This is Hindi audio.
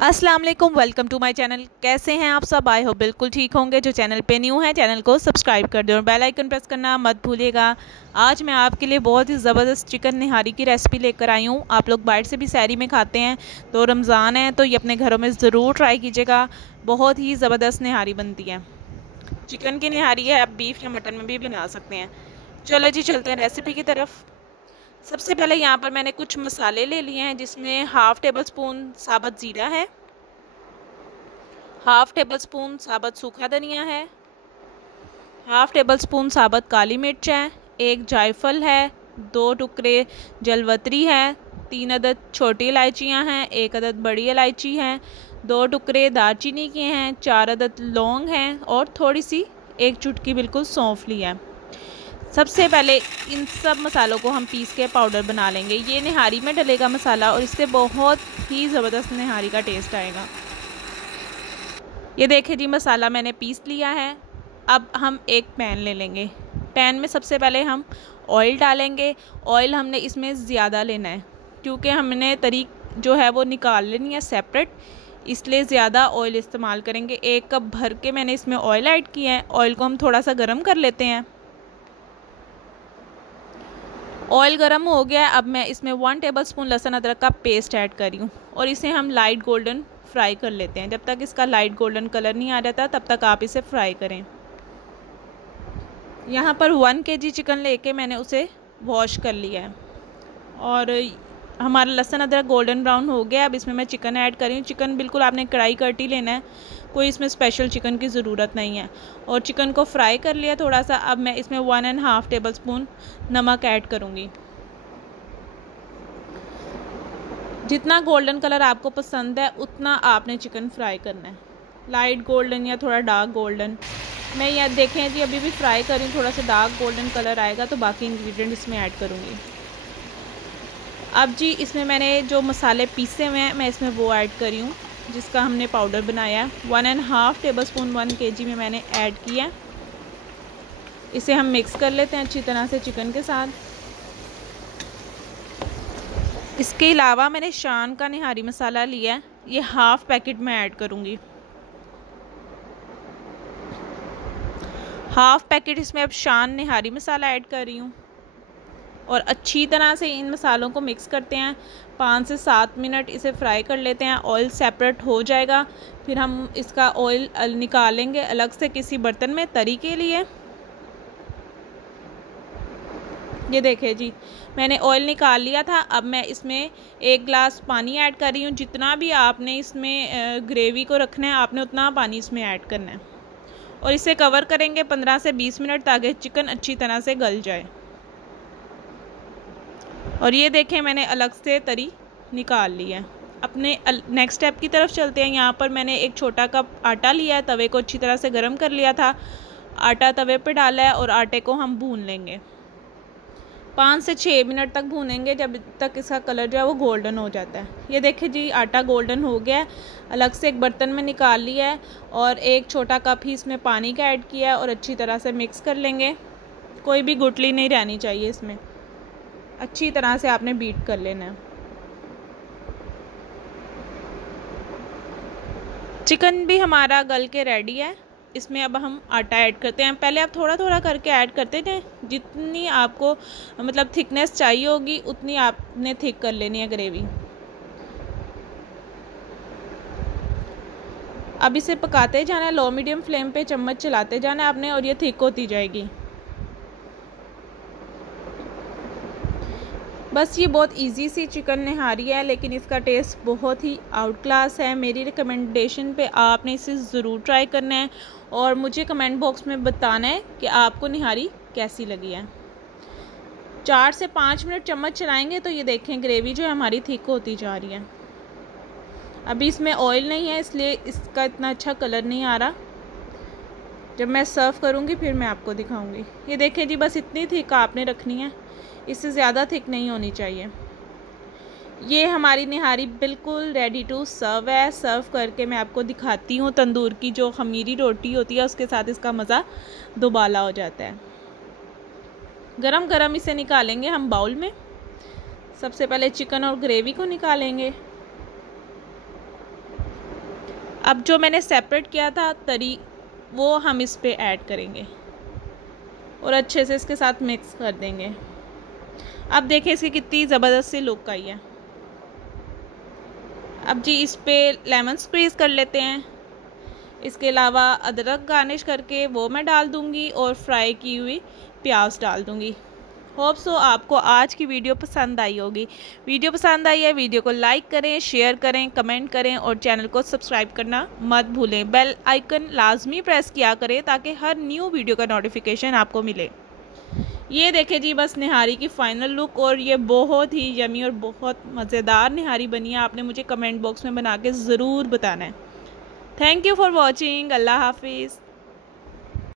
अस्सलाम वालेकुम, वेलकम टू माय चैनल। कैसे हैं आप सब? आई होप बिल्कुल ठीक होंगे। जो चैनल पे न्यू है चैनल को सब्सक्राइब कर दें और बेल आइकन प्रेस करना मत भूलिएगा। आज मैं आपके लिए बहुत ही ज़बरदस्त चिकन निहारी की रेसिपी लेकर आई हूँ। आप लोग बाहर से भी सहरी में खाते हैं, तो रमज़ान है तो ये अपने घरों में ज़रूर ट्राई कीजिएगा। बहुत ही ज़बरदस्त निहारी बनती है। चिकन की निहारी है, आप बीफ या मटन में भी बना सकते हैं। चलो जी, चलते हैं रेसिपी की तरफ। सबसे पहले यहाँ पर मैंने कुछ मसाले ले लिए हैं, जिसमें हाफ़ टेबल स्पून साबुत ज़ीरा है, हाफ़ टेबल स्पून साबुत सूखा धनिया है, हाफ़ टेबल स्पून साबुत काली मिर्च है, एक जायफल है, 2 टुकड़े जलवतरी है, 3 अदद छोटी इलायचियाँ हैं, 1 अदद बड़ी इलायची है, 2 टुकड़े दालचीनी के हैं, 4 अदद लौंग हैं और थोड़ी सी 1 चुटकी बिल्कुल सौंफ ली है। सबसे पहले इन सब मसालों को हम पीस के पाउडर बना लेंगे। ये निहारी में डलेगा मसाला और इससे बहुत ही ज़बरदस्त निहारी का टेस्ट आएगा। ये देखिए जी, मसाला मैंने पीस लिया है। अब हम एक पैन ले लेंगे। पैन में सबसे पहले हम ऑयल डालेंगे। ऑयल हमने इसमें ज़्यादा लेना है, क्योंकि हमने तरी जो है वो निकाल लेनी है सेपरेट, इसलिए ज़्यादा ऑयल इस्तेमाल करेंगे। 1 कप भर के मैंने इसमें ऑयल ऐड किया है। ऑयल को हम थोड़ा सा गर्म कर लेते हैं। ऑयल गर्म हो गया है। अब मैं इसमें 1 टेबल स्पून लहसुन अदरक का पेस्ट ऐड कर रही हूँ और इसे हम लाइट गोल्डन फ्राई कर लेते हैं। जब तक इसका लाइट गोल्डन कलर नहीं आ जाता तब तक आप इसे फ्राई करें। यहाँ पर 1 kg चिकन लेके मैंने उसे वॉश कर लिया है और हमारा लहसुन अदरक गोल्डन ब्राउन हो गया। अब इसमें मैं चिकन ऐड कर रही हूँ। चिकन बिल्कुल आपने कढ़ाई कट ही लेना है, कोई इसमें स्पेशल चिकन की ज़रूरत नहीं है। और चिकन को फ्राई कर लिया थोड़ा सा। अब मैं इसमें 1.5 टेबल स्पून नमक ऐड करूँगी। जितना गोल्डन कलर आपको पसंद है उतना आपने चिकन फ्राई करना है, लाइट गोल्डन या थोड़ा डार्क गोल्डन। मैं यहाँ देखें जी, अभी भी फ्राई कर रही हूँ। थोड़ा सा डार्क गोल्डन कलर आएगा तो बाकी इंग्रेडिएंट इसमें ऐड करूँगी। अब जी इसमें मैंने जो मसाले पीसे हुए हैं मैं इसमें वो ऐड कर रही हूँ, जिसका हमने पाउडर बनाया है। 1.5 टेबल स्पून 1 kg में मैंने ऐड किया। इसे हम मिक्स कर लेते हैं अच्छी तरह से चिकन के साथ। इसके अलावा मैंने शान का निहारी मसाला लिया है, ये हाफ़ पैकेट में ऐड करूँगी। हाफ़ पैकेट इसमें अब शान निहारी मसाला ऐड कर रही हूँ और अच्छी तरह से इन मसालों को मिक्स करते हैं। 5 से 7 मिनट इसे फ्राई कर लेते हैं। ऑयल सेपरेट हो जाएगा, फिर हम इसका ऑयल निकालेंगे अलग से किसी बर्तन में तरी के लिए। ये देखिए जी, मैंने ऑयल निकाल लिया था। अब मैं इसमें 1 गिलास पानी ऐड कर रही हूँ। जितना भी आपने इसमें ग्रेवी को रखना है आपने उतना पानी इसमें ऐड करना है और इसे कवर करेंगे 15 से 20 मिनट ताकि चिकन अच्छी तरह से गल जाए। और ये देखें, मैंने अलग से तरी निकाल ली है। अपने नेक्स्ट स्टेप की तरफ चलते हैं। यहाँ पर मैंने 1 छोटा कप आटा लिया है। तवे को अच्छी तरह से गर्म कर लिया था। आटा तवे पे डाला है और आटे को हम भून लेंगे। 5 से 6 मिनट तक भूनेंगे, जब तक इसका कलर जो है वो गोल्डन हो जाता है। ये देखिए जी, आटा गोल्डन हो गया है। अलग से एक बर्तन में निकाल लिया है और 1 छोटा कप ही इसमें पानी का ऐड किया है और अच्छी तरह से मिक्स कर लेंगे। कोई भी गुठली नहीं रहनी चाहिए इसमें, अच्छी तरह से आपने बीट कर लेना है। चिकन भी हमारा गल के रेडी है। इसमें अब हम आटा ऐड करते हैं। पहले आप थोड़ा थोड़ा करके ऐड करते थे, जितनी आपको मतलब थिकनेस चाहिए होगी उतनी आपने थिक कर लेनी है ग्रेवी। अब इसे पकाते जाना है, लो मीडियम फ्लेम पे चम्मच चलाते जाना है आपने और ये थिक होती जाएगी। बस ये बहुत इजी सी चिकन निहारी है, लेकिन इसका टेस्ट बहुत ही आउट क्लास है। मेरी रिकमेंडेशन पे आपने इसे ज़रूर ट्राई करना है और मुझे कमेंट बॉक्स में बताना है कि आपको निहारी कैसी लगी है। 4 से 5 मिनट चम्मच चलाएंगे तो ये देखें ग्रेवी जो है हमारी थिक होती जा रही है। अभी इसमें ऑयल नहीं है, इसलिए इसका इतना अच्छा कलर नहीं आ रहा। जब मैं सर्व करूँगी फिर मैं आपको दिखाऊँगी। ये देखें जी, बस इतनी थिक आपने रखनी है, इससे ज़्यादा थिक नहीं होनी चाहिए। ये हमारी निहारी बिल्कुल रेडी टू सर्व है। सर्व करके मैं आपको दिखाती हूँ। तंदूर की जो खमीरी रोटी होती है उसके साथ इसका मज़ा दोबाला हो जाता है। गरम गरम इसे निकालेंगे हम बाउल में। सबसे पहले चिकन और ग्रेवी को निकालेंगे। अब जो मैंने सेपरेट किया था तरी, वो हम इस पे ऐड करेंगे और अच्छे से इसके साथ मिक्स कर देंगे। अब देखिए इसकी कितनी ज़बरदस्त सी लुक आई है। अब जी इस पे लेमन स्क्वीज़ कर लेते हैं। इसके अलावा अदरक गार्निश करके वो मैं डाल दूँगी और फ्राई की हुई प्याज डाल दूँगी। होप सो आपको आज की वीडियो पसंद आई होगी। वीडियो पसंद आई है, वीडियो को लाइक करें, शेयर करें, कमेंट करें और चैनल को सब्सक्राइब करना मत भूलें। बेल आइकन लाजमी प्रेस किया करें ताकि हर न्यू वीडियो का नोटिफिकेशन आपको मिले। ये देखें जी बस निहारी की फ़ाइनल लुक, और ये बहुत ही यमी और बहुत मज़ेदार निहारी बनी है। आपने मुझे कमेंट बॉक्स में बना के ज़रूर बताना है। Thank you for watching. अल्लाह हाफिज़।